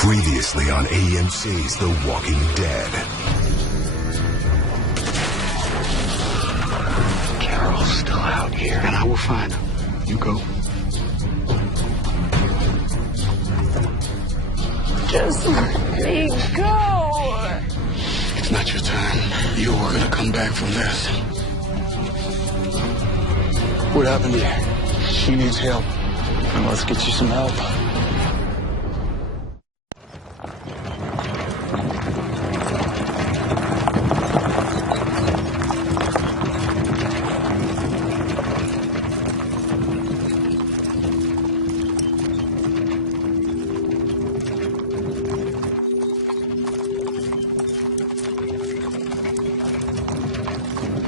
Previously on AMC's The Walking Dead. Carol's still out here, and I will find her. You go. Just let me go. It's not your time. You are gonna come back from this. What happened here? She needs help. And let's get you some help.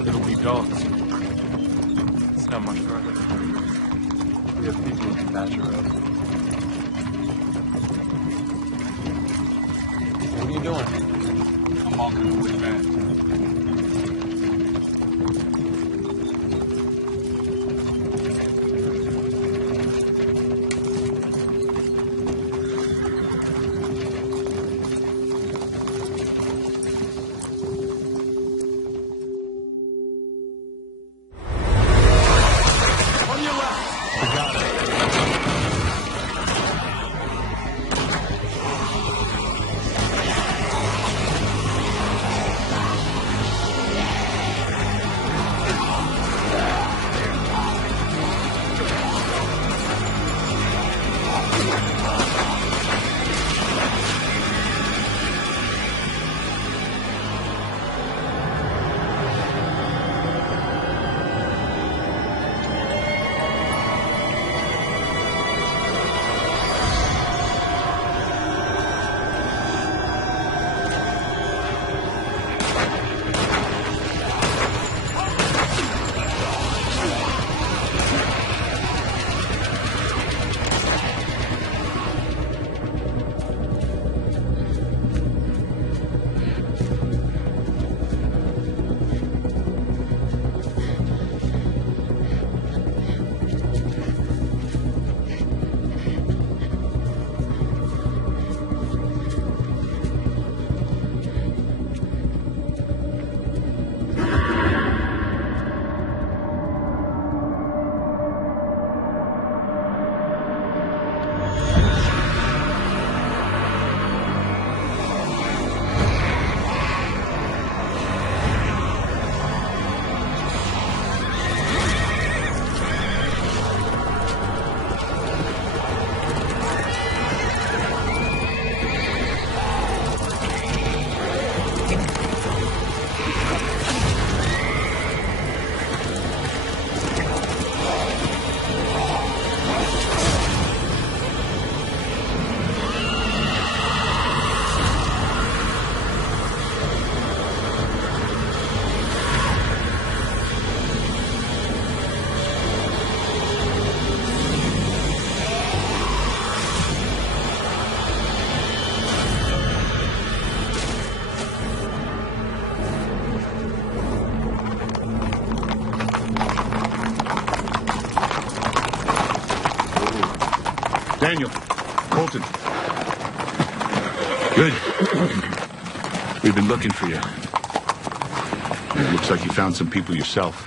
It'll be dark. It's not much further. We have people who can patch her up. What are you doing? I'm walking the way back. Daniel, Colton. Good. We've been looking for you. It looks like you found some people yourself.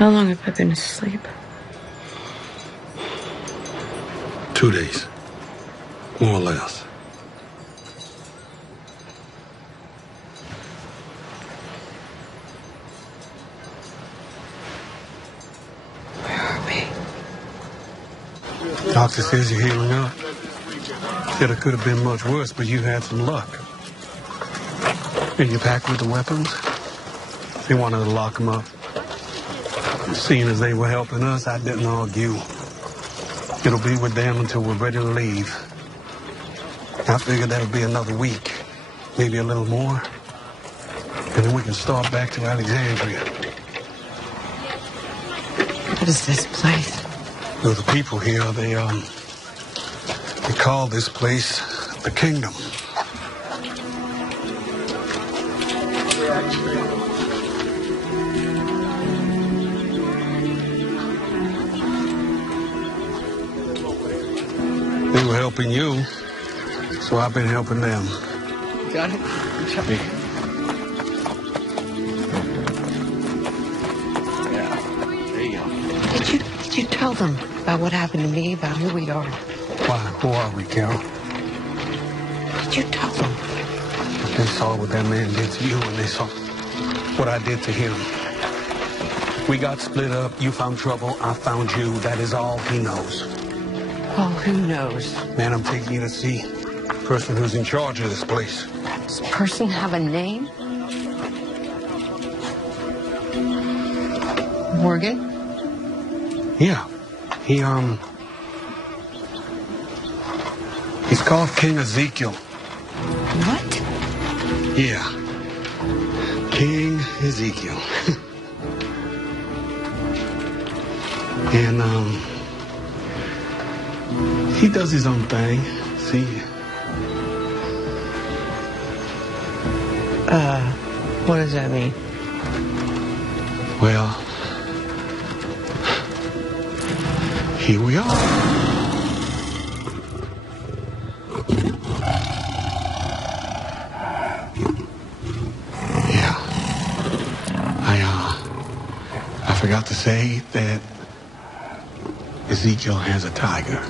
How long have I been asleep? 2 days. More or less. Where are we? Doctor says you're healing up. Said it could have been much worse, but you had some luck. And you packed with the weapons? They wanted to lock them up. Seeing as they were helping us, I didn't argue. It'll be with them until we're ready to leave. I figured that'll be another week, maybe a little more. And then we can start back to Alexandria. What is this place? Well, the people here, they call this place the Kingdom. They were helping you, so I've been helping them. Got it? Good job. Yeah. There you go. Did you tell them about what happened to me, about who we are? Why, who are we, Carol? Did you tell them? They saw what that man did to you, and they saw what I did to him. We got split up, you found trouble, I found you. That is all he knows. Oh, who knows? Man, I'm taking you to see the person who's in charge of this place. Does this person have a name? Morgan? Yeah. He's called King Ezekiel. What? Yeah. King Ezekiel. And, he does his own thing. See? What does that mean? Well, here we are. Yeah. I forgot to say that Ezekiel has a tiger.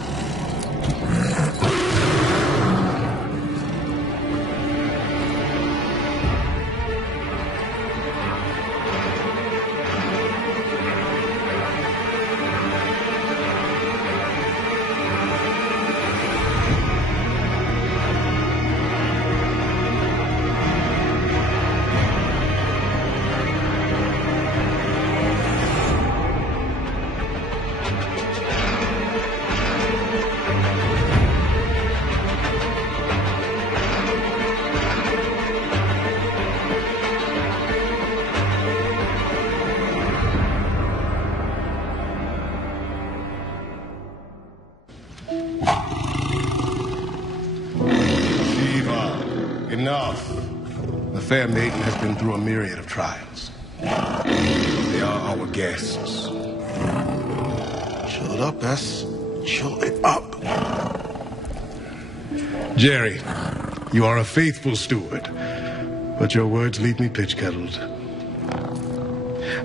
Enough. The fair maiden has been through a myriad of trials. They are our guests. Chill it up, S. Chill it up. Jerry, you are a faithful steward, but your words leave me pitch-kettled.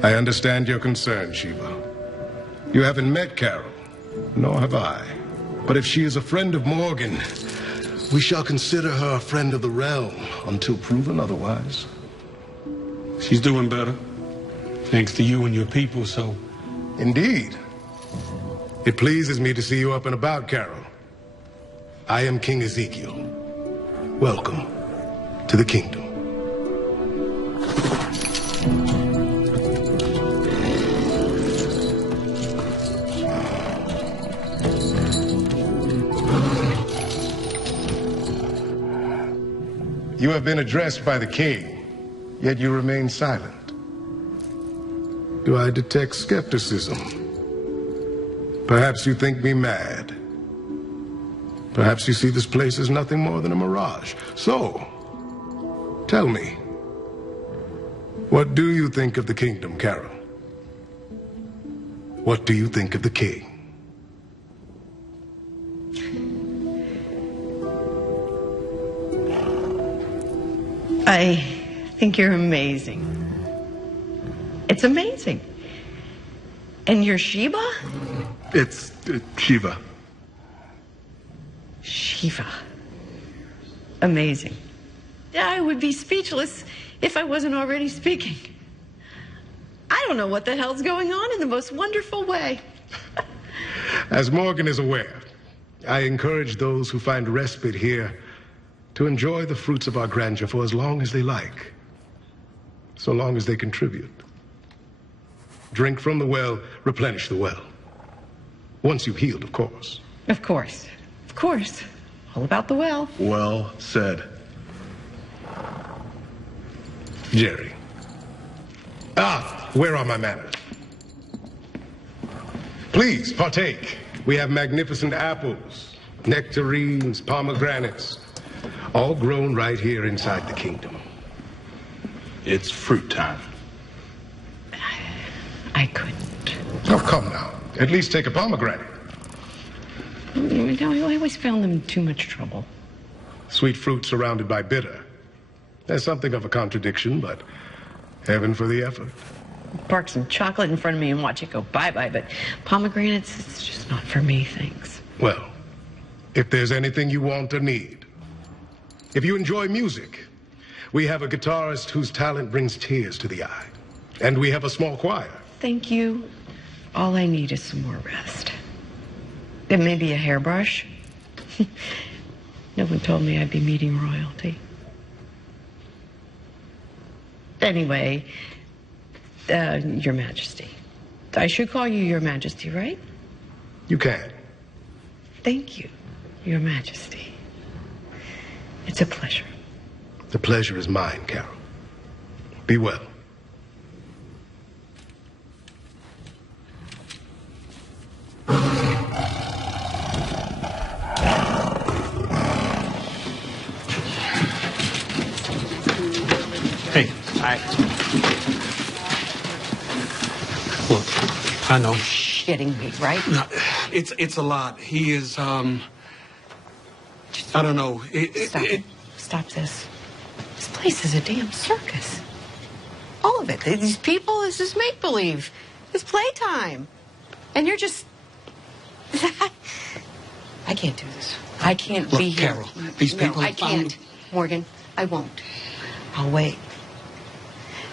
I understand your concern, Sheba. You haven't met Carol, nor have I. But if she is a friend of Morgan, we shall consider her a friend of the realm until proven otherwise. She's doing better. Thanks to you and your people, so... Indeed. It pleases me to see you up and about, Carol. I am King Ezekiel. Welcome to the kingdom. You have been addressed by the king, yet you remain silent. Do I detect skepticism? Perhaps you think me mad. Perhaps you see this place as nothing more than a mirage. So, tell me, what do you think of the kingdom, Carol? What do you think of the king? I think you're amazing. It's amazing. And you're Sheba? It's Shiva. Shiva. Amazing. I would be speechless if I wasn't already speaking. I don't know what the hell's going on in the most wonderful way. As Morgan is aware, I encourage those who find respite here to enjoy the fruits of our grandeur for as long as they like, so long as they contribute. Drink from the well, replenish the well. Once you've healed, of course. Of course. Of course. All about the well. Well said. Jerry. Where are my manners? Please, partake. We have magnificent apples, nectarines, pomegranates, all grown right here inside the kingdom. It's fruit time. I couldn't. Oh, come now. At least take a pomegranate. I always found them too much trouble. Sweet fruit surrounded by bitter. There's something of a contradiction, but heaven for the effort. Park some chocolate in front of me and watch it go bye-bye, but pomegranates, it's just not for me, thanks. Well, if there's anything you want or need, if you enjoy music, we have a guitarist whose talent brings tears to the eye. And we have a small choir. Thank you. All I need is some more rest. And maybe a hairbrush. No one told me I'd be meeting royalty. Anyway, Your Majesty. I should call you Your Majesty, right? You can. Thank you, Your Majesty. It's a pleasure. The pleasure is mine, Carol. Be well. Hey. Hi. Look, I know. Shitting me, right? No, it's a lot. He is, I don't know. Stop this. This place is a damn circus. All of it. These people, this is make-believe. It's playtime. And you're just... I can't do this. I can't be here. Carol, these people... No, I can't. Morgan, I won't. I'll wait.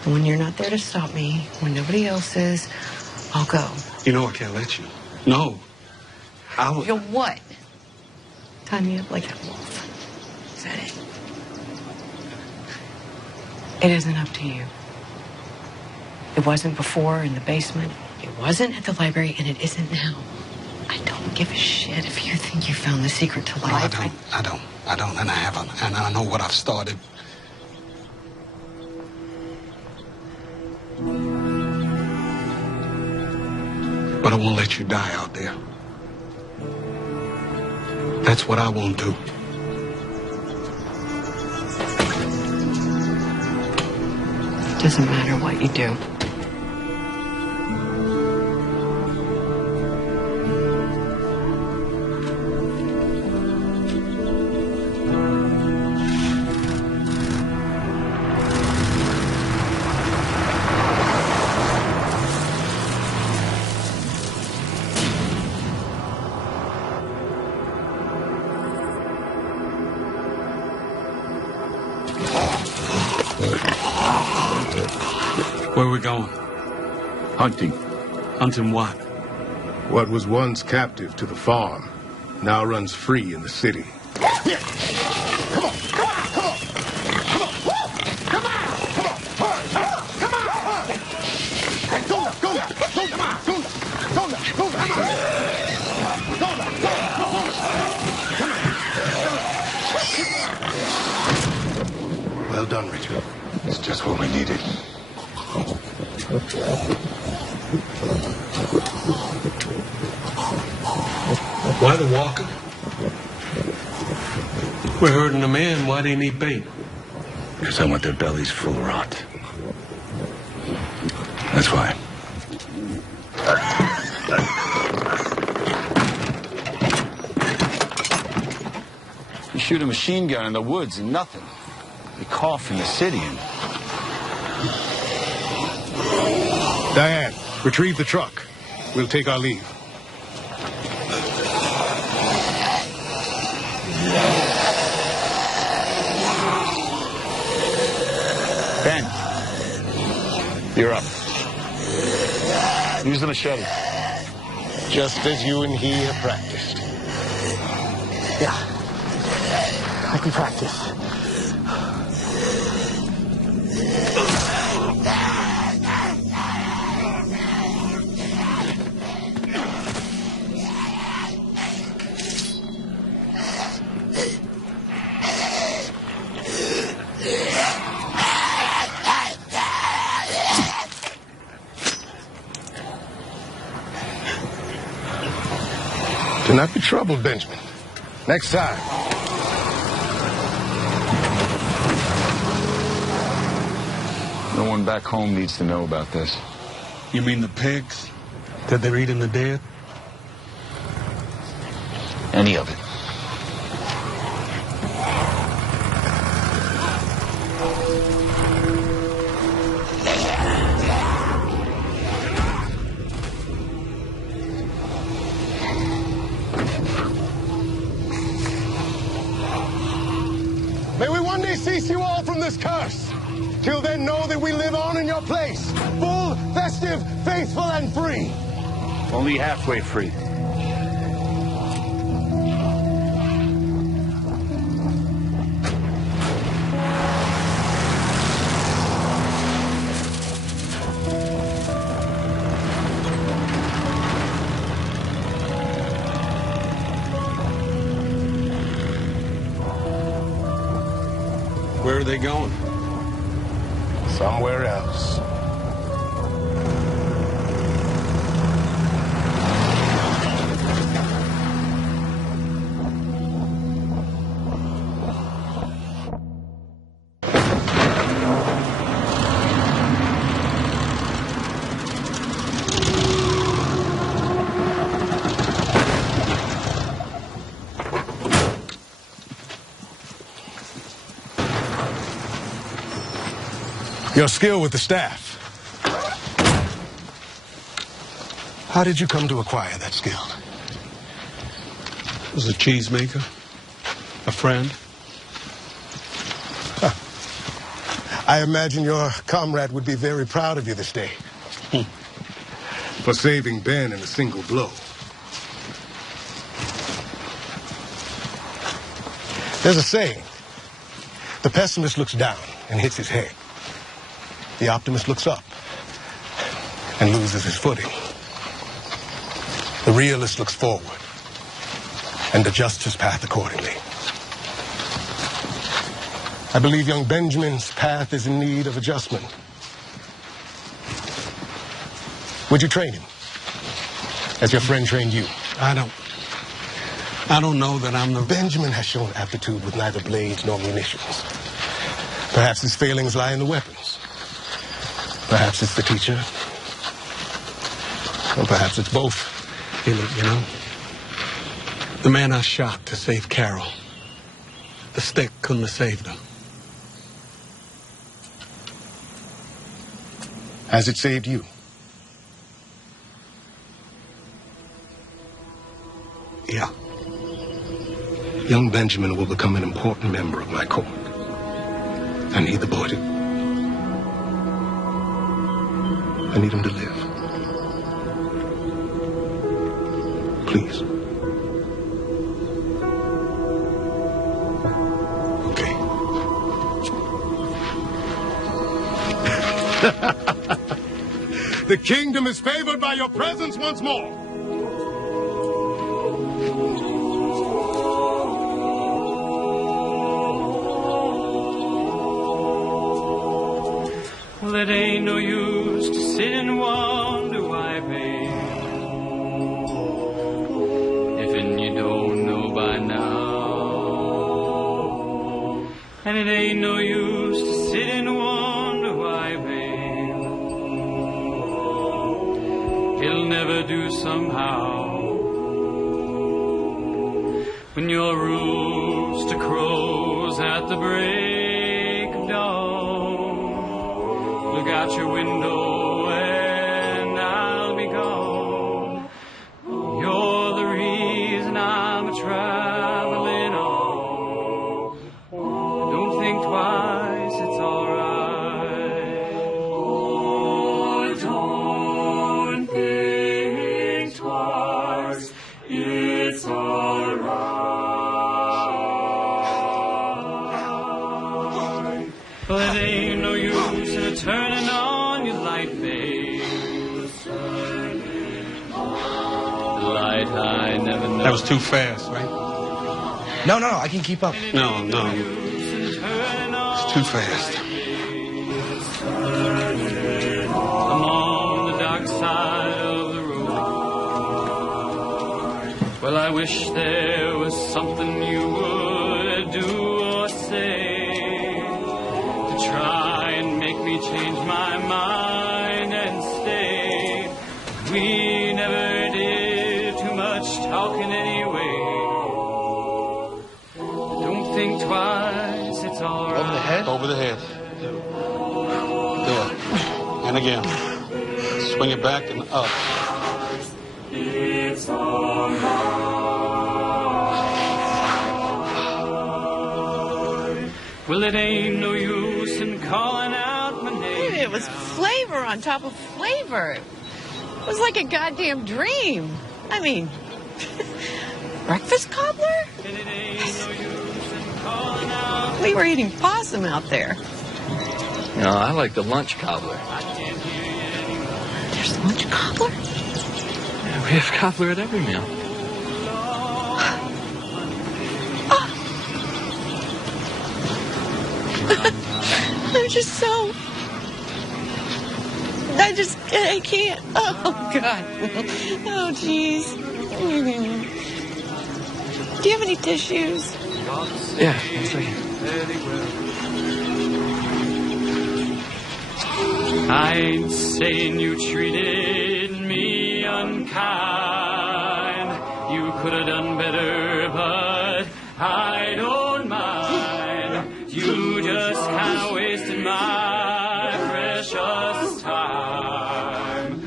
And when you're not there to stop me, when nobody else is, I'll go. You know I can't let you. No. You'll what? Tie me up like a wolf. Is that it? It isn't up to you. It wasn't before in the basement. It wasn't at the library, and it isn't now. I don't give a shit if you think you found the secret to life. No, I don't, and I haven't. And I know what I've started. But I won't let you die out there. That's what I won't do. It doesn't matter what you do. Where are we going? Hunting. Hunting what? What was once captive to the farm now runs free in the city. Well done, Richard. It's just what we needed. Why the walker? We're herding a man. Why do you need bait? Because I want their bellies full of rot. That's why. You shoot a machine gun in the woods and nothing. They cough in the city and... Diane, retrieve the truck. we'll take our leave. Ben, you're up. Use the machete. Just as you and he have practiced. Yeah. I can practice. Do not be troubled, Benjamin. Next time. No one back home needs to know about this. You mean the pigs that they're eating the dead? Any of it. May we one day cease you all from this curse. Till then, know that we live on in your place. Full, festive, faithful, and free. Only halfway free. Where are they going? Somewhere else. Your skill with the staff. How did you come to acquire that skill? It was a cheesemaker, a friend. I imagine your comrade would be very proud of you this day. For saving Ben in a single blow. There's a saying. The pessimist looks down and hits his head. The optimist looks up and loses his footing. The realist looks forward and adjusts his path accordingly. I believe young Benjamin's path is in need of adjustment. Would you train him as your friend trained you? I don't know that I'm the... Benjamin has shown aptitude with neither blades nor munitions. Perhaps his failings lie in the weapons. Perhaps it's the teacher. Or perhaps it's both. Hey, look, you know, the man I shot to save Carol, the stick couldn't have saved her. Has it saved you? Yeah. Young Benjamin will become an important member of my court. I need the boy to... I need him to live. Please. Okay. The kingdom is favored by your presence once more. Well, it ain't no use to sit and wonder why, babe. If you don't know by now. And it ain't no use to sit and wonder why, babe. It'll never do somehow. When your rooster crows at the break of dawn, look out your window and I'll be gone. never know. That was too fast, right? No, I can keep up. No. It's too fast. I'm on the dark side of the road. Well, I wish there was something you would do or say to try and make me change my mind and stay. We never did too much talking anyway. Don't think twice, it's alright. Over the head? Over the head. There. And again. Swing it back and up. It's alright. Well, it ain't no use in calling out my name. It was flavor on top of flavor. It was like a goddamn dream. I mean, breakfast cobbler? And it ain't no use in calling out. We were eating possum out there. You know, I like the lunch cobbler. There's lunch cobbler? Yeah, we have cobbler at every meal. I'm just so... I can't. Oh, God. Oh, jeez. Do you have any tissues? Yeah, one second. I ain't saying you treated me unkind. You could have done better, but I don't mind. You just kind of wasted my precious time.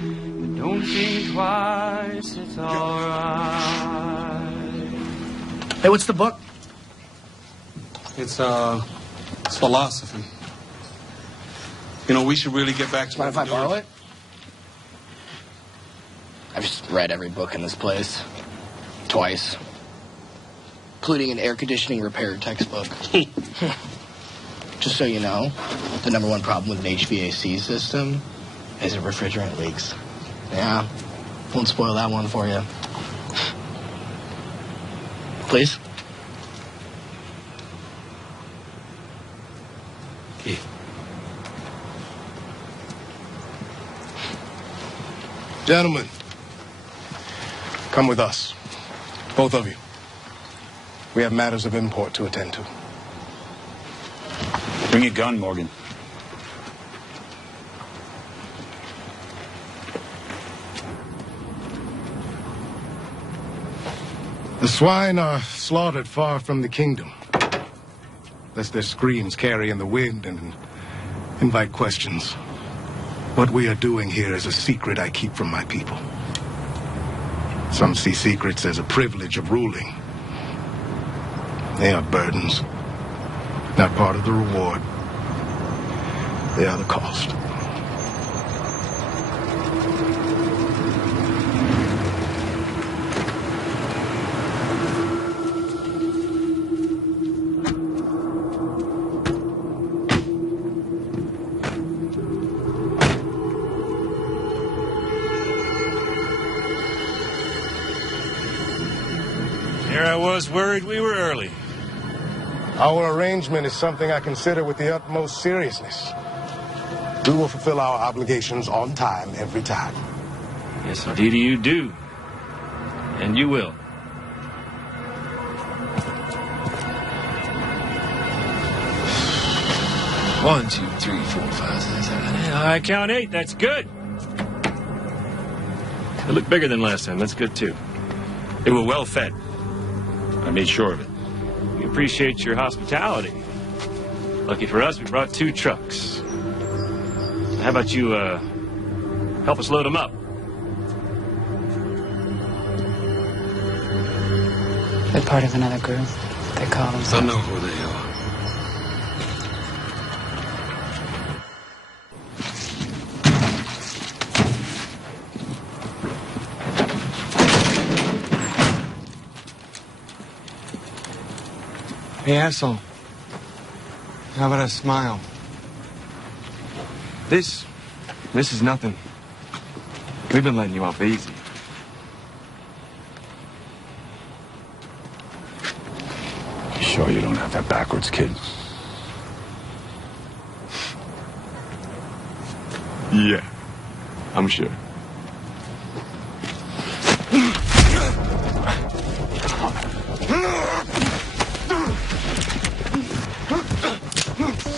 Don't think twice, it's alright. Hey, what's the book? It's philosophy. You know, we should really get back to Mind if I borrow it? I've just read every book in this place. Twice. Including an air conditioning repair textbook. Just so you know, the #1 problem with an HVAC system is that refrigerant leaks. Yeah, won't spoil that one for you. Please? Keith. Gentlemen, come with us. Both of you. We have matters of import to attend to. Bring your gun, Morgan. The swine are slaughtered far from the kingdom, lest their screams carry in the wind and invite questions. What we are doing here is a secret I keep from my people. Some see secrets as a privilege of ruling. They are burdens, not part of the reward. They are the cost. Here I was worried we were early. Our arrangement is something I consider with the utmost seriousness. We will fulfill our obligations on time every time. Yes, indeed you do. And you will. One, two, three, four, five, six, seven, eight. I count 8. That's good. They look bigger than last time. That's good, too. They were well fed. I made sure of it. We appreciate your hospitality. Lucky for us, we brought 2 trucks. How about you, help us load them up? They're part of another group. They call I themselves. know who they are. Hey, asshole. How about a smile? This is nothing. We've been letting you off easy. sure you don't have that backwards, kid? Yeah, I'm sure.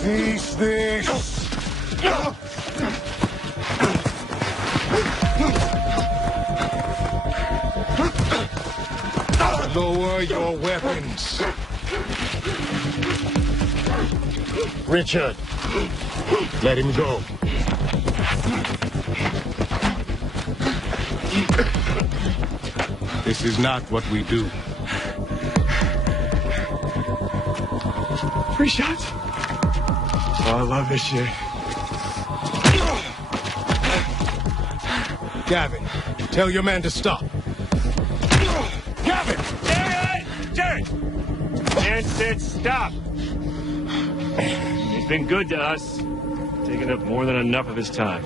Cease this! Lower your weapons. Richard, let him go. This is not what we do. 3 shots. Oh, I love this shit. Gavin, tell your man to stop. Gavin! Jared! Man said stop. He's been good to us, taking up more than enough of his time.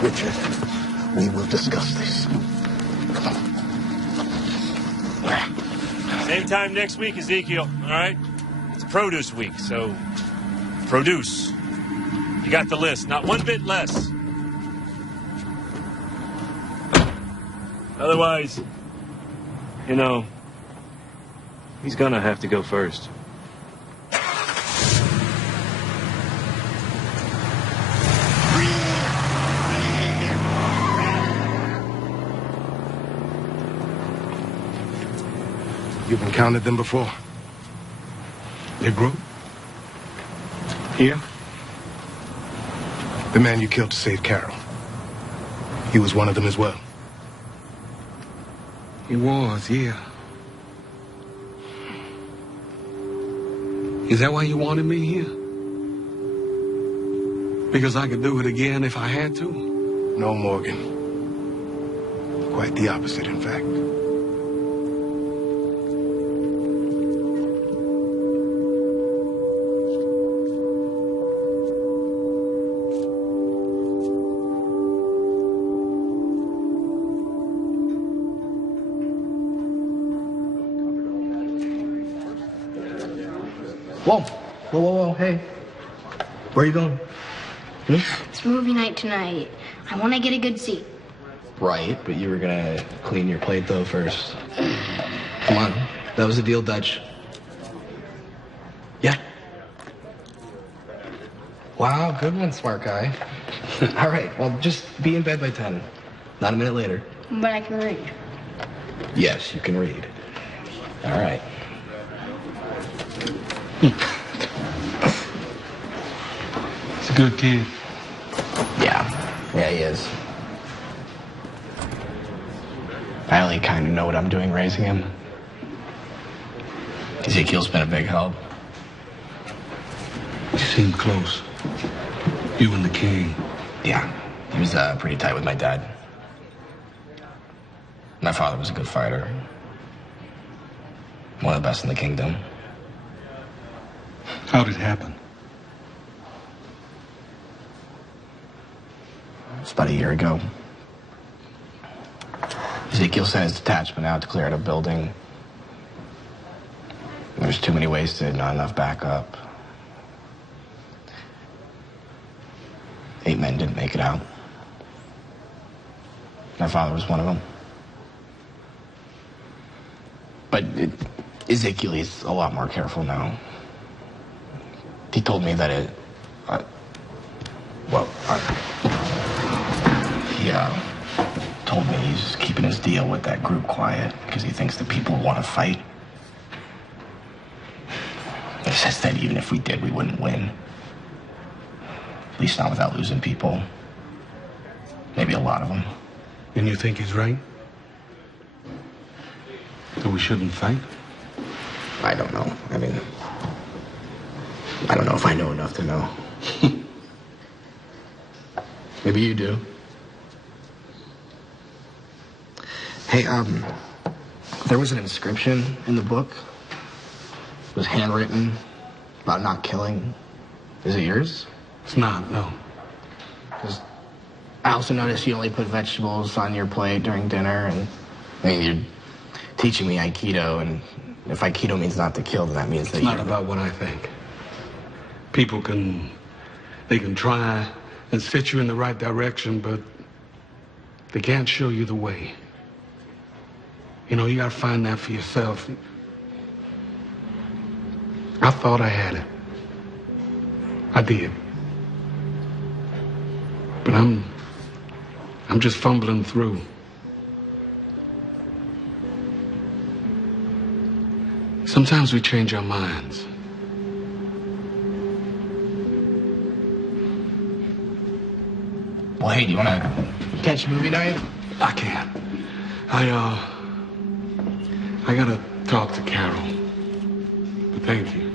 Richard, we will discuss this. Come on. Same time next week, Ezekiel, all right? It's produce week, so produce. You got the list, not one bit less. Otherwise, you know, he's gonna have to go first. You've encountered them before? Their group? Here? The man you killed to save Carol. He was one of them as well. He was, yeah. Is that why you wanted me here? Because I could do it again if I had to? No, Morgan. Quite the opposite, in fact. Whoa, whoa, whoa, whoa, hey. Where are you going? It's movie night tonight. I want to get a good seat. Right, but you were gonna clean your plate though first. Come on, that was a deal, Dutch. Yeah. Wow, good one, smart guy. All right, well, just be in bed by 10. Not a minute later. But I can read. Yes, you can read. All right. He's a good kid. Yeah, he is. I only kind of know what I'm doing raising him. Ezekiel's been a big help. You seem close. You and the king. Yeah, he was pretty tight with my dad. My father was a good fighter. One of the best in the kingdom. How did it happen? It's about a year ago. Ezekiel sent his detachment out to clear out a building. There's too many wasted, not enough backup. 8 men didn't make it out. My father was one of them. But Ezekiel is a lot more careful now. He told me that he told me he's keeping his deal with that group quiet because he thinks the people want to fight. He says that even if we did, we wouldn't win. At least not without losing people. Maybe a lot of them. And you think he's right? That we shouldn't fight? I don't know. I mean, I don't know if I know enough to know. Maybe you do. Hey, there was an inscription in the book was handwritten about not killing. Is it yours? It's not, no. Because I also noticed you only put vegetables on your plate during dinner, and I mean, you're teaching me Aikido, and if Aikido means not to kill, then that means that it's not about what I think. People can try and set you in the right direction, but they can't show you the way. You know, you gotta find that for yourself. I thought I had it. I did. But I'm just fumbling through. Sometimes we change our minds. Well, hey, do you want to catch movie night? I can't. I gotta talk to Carol. But thank you.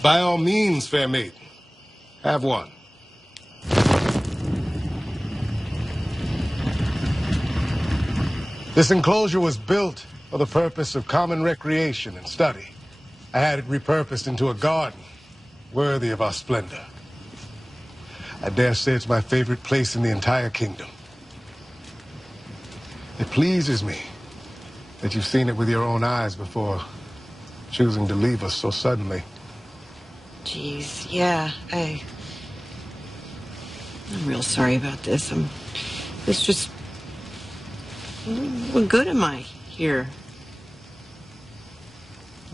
By all means, fair maiden. Have one. This enclosure was built for the purpose of common recreation and study. I had it repurposed into a garden worthy of our splendor. I dare say it's my favorite place in the entire kingdom. It pleases me that you've seen it with your own eyes before choosing to leave us so suddenly. Jeez, yeah, I'm real sorry about this. It's just, what good am I here?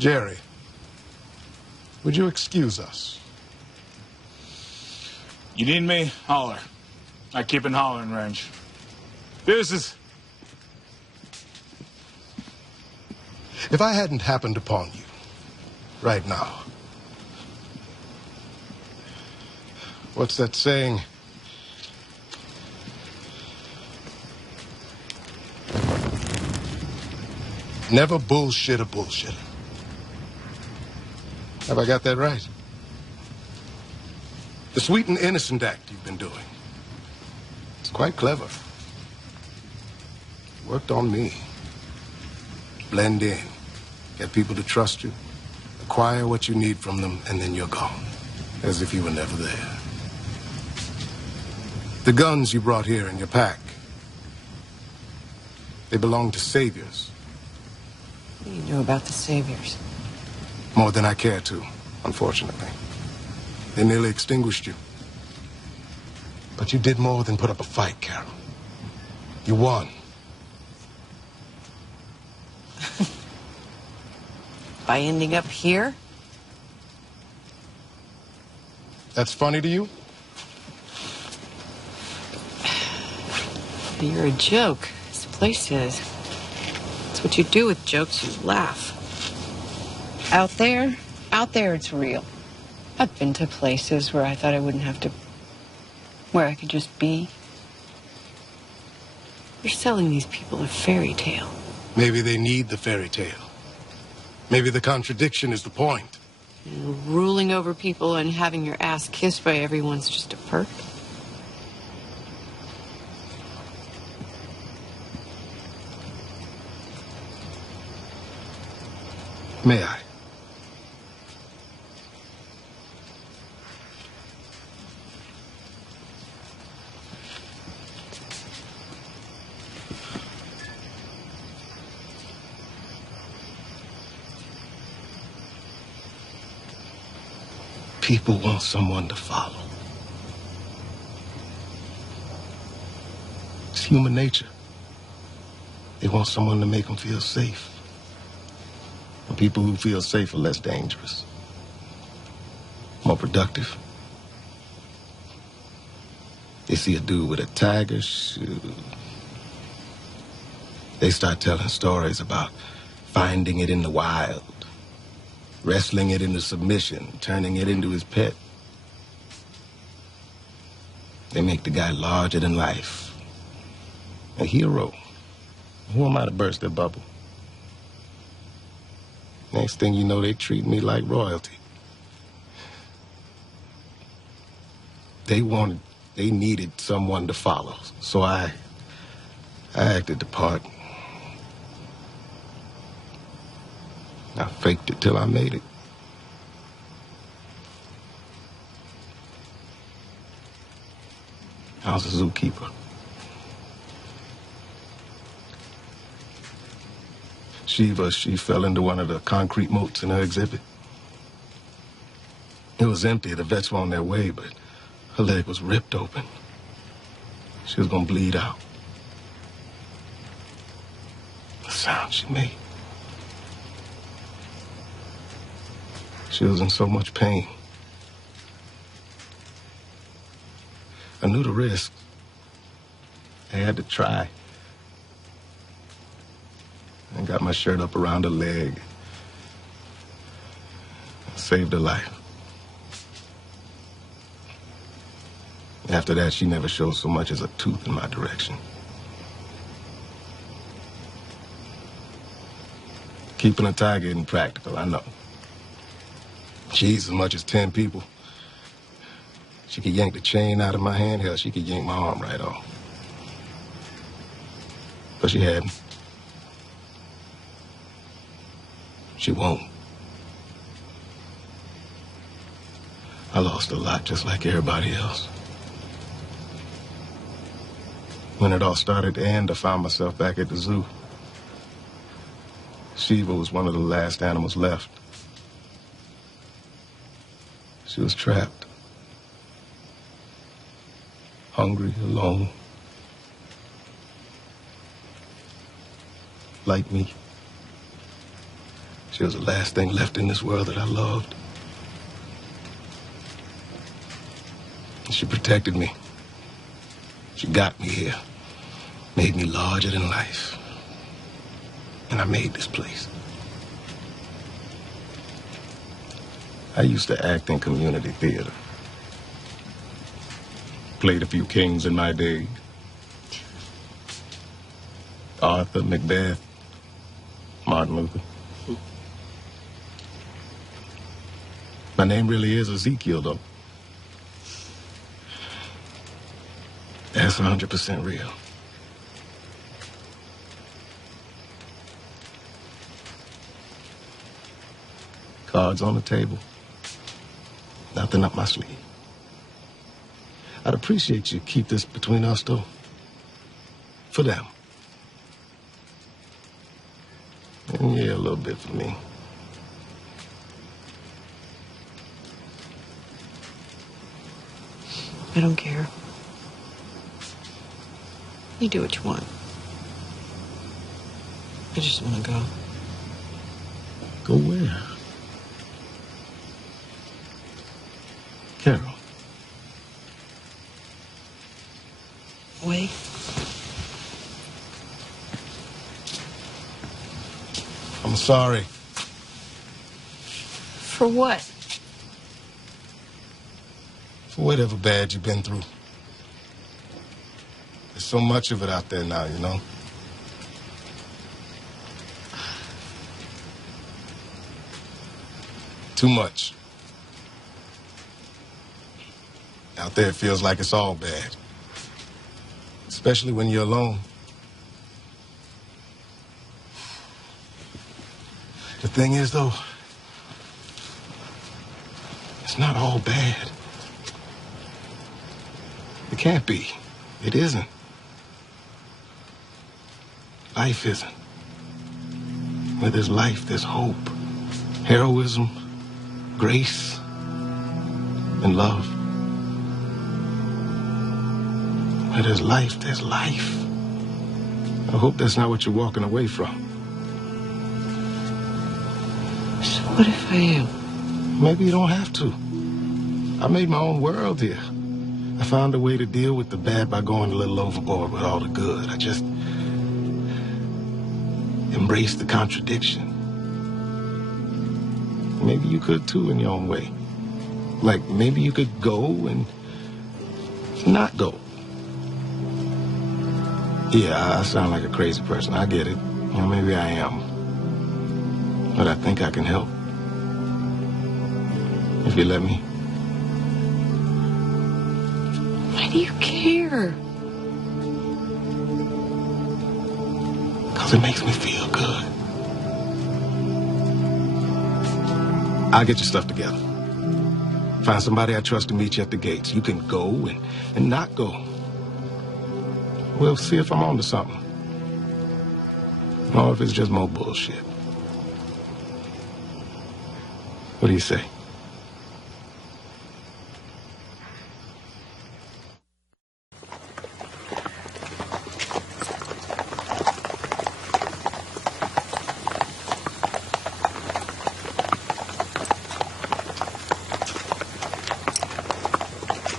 Jerry, would you excuse us? You need me? Holler. I keep in hollering range. Deuces. If I hadn't happened upon you right now, what's that saying? Never bullshit a bullshitter. Have I got that right? The sweet and innocent act you've been doing. It's quite clever. Worked on me. Blend in. Get people to trust you. Acquire what you need from them, and then you're gone. As if you were never there. The guns you brought here in your pack, they belong to saviors. What do you know about the saviors? More than I care to, unfortunately. They nearly extinguished you. But you did more than put up a fight, Carol. You won. By ending up here? That's funny to you? You're a joke. This place is. It's what you do with jokes, you laugh. Out there it's real. I've been to places where I thought I wouldn't have to, where I could just be. You're selling these people a fairy tale. Maybe they need the fairy tale. Maybe the contradiction is the point. And ruling over people and having your ass kissed by everyone's just a perk. May I? People want someone to follow. It's human nature. They want someone to make them feel safe. And people who feel safe are less dangerous, more productive. They see a dude with a tiger shoe. They start telling stories about finding it in the wild, wrestling it into submission, turning it into his pet. They make the guy larger than life, a hero. Who am I to burst their bubble? Next thing you know, they treat me like royalty. They needed someone to follow, so I acted the part. I faked it till I made it. I was a zookeeper. She fell into one of the concrete moats in her exhibit. It was empty. The vets were on their way, but her leg was ripped open. She was gonna bleed out. The sound she made. She was in so much pain. I knew the risk. I had to try. I got my shirt up around her leg. I saved her life. After that, she never showed so much as a tooth in my direction. Keeping a tiger isn't practical, I know. She eats as much as 10 people. She could yank the chain out of my hand. Hell, she could yank my arm right off. But she hadn't. She won't. I lost a lot just like everybody else. When it all started to end, I found myself back at the zoo. Shiva was one of the last animals left. She was trapped. Hungry, alone. Like me. She was the last thing left in this world that I loved. She protected me. She got me here. Made me larger than life. And I made this place. I used to act in community theater. Played a few kings in my day. Arthur, Macbeth, Martin Luther. My name really is Ezekiel, though. That's 100% real. Cards on the table. Nothing up my sleeve. I'd appreciate you keep this between us, though. For them. And yeah, a little bit for me. I don't care. You do what you want. I just want to go. Go where? Carol. Away. I'm sorry. For what? For whatever bad you've been through. There's so much of it out there now, you know? Too much. Out there it feels like it's all bad. Especially when you're alone. The thing is, though, it's not all bad. It can't be. It isn't. Life isn't. Where there's life, there's hope, heroism, grace, and love. Where there's life, there's life. I hope that's not what you're walking away from. So what if I am? Maybe you don't have to. I made my own world here. I found a way to deal with the bad by going a little overboard with all the good. I just embraced the contradiction. Maybe you could too in your own way. Like maybe you could go and not go. Yeah, I sound like a crazy person. I get it. You know, maybe I am. But I think I can help. If you let me. Why do you care? Because it makes me feel good. I'll get your stuff together. Find somebody I trust to meet you at the gates. You can go and not go. We'll see if I'm on to something. Or if it's just more bullshit. What do you say?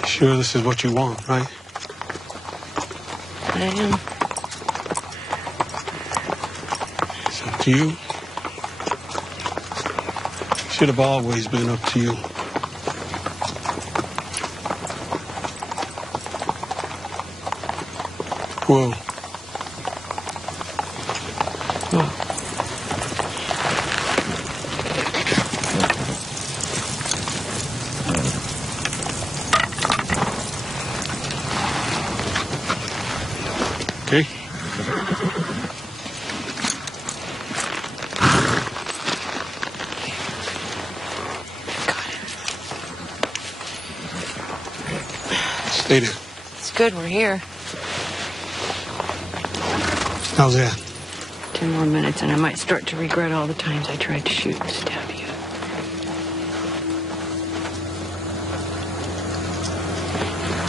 Sure this is what you want, right? I am. It's up to you. Should have always been up to you. Whoa. Okay. Stay there. It's good we're here. How's that? 10 more minutes and I might start to regret all the times I tried to shoot and stab you.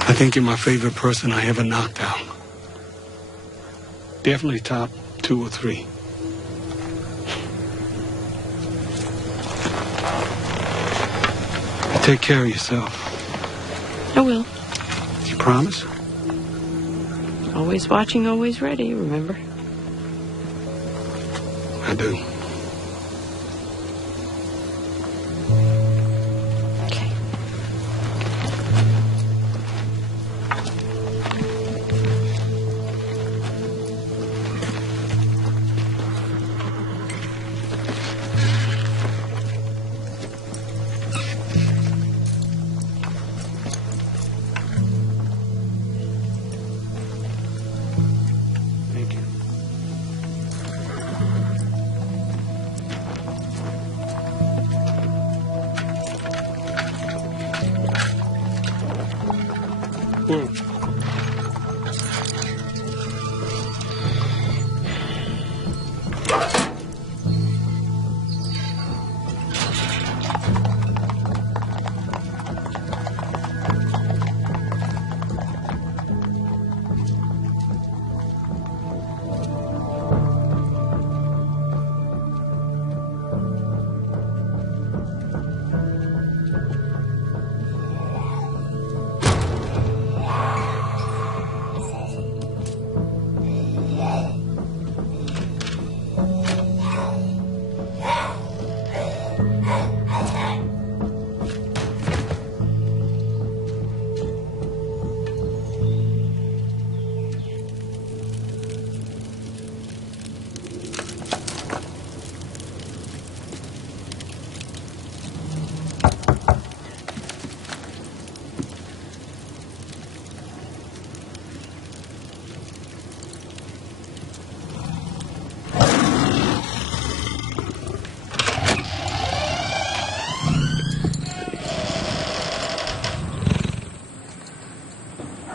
I think you're my favorite person I ever knocked out. Definitely top 2 or 3. Take care of yourself. I will. You promise? Always watching, always ready, remember? I do. Okay. Thank you. Whoa.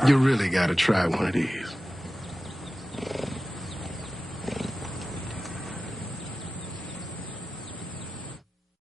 You really gotta try one of these.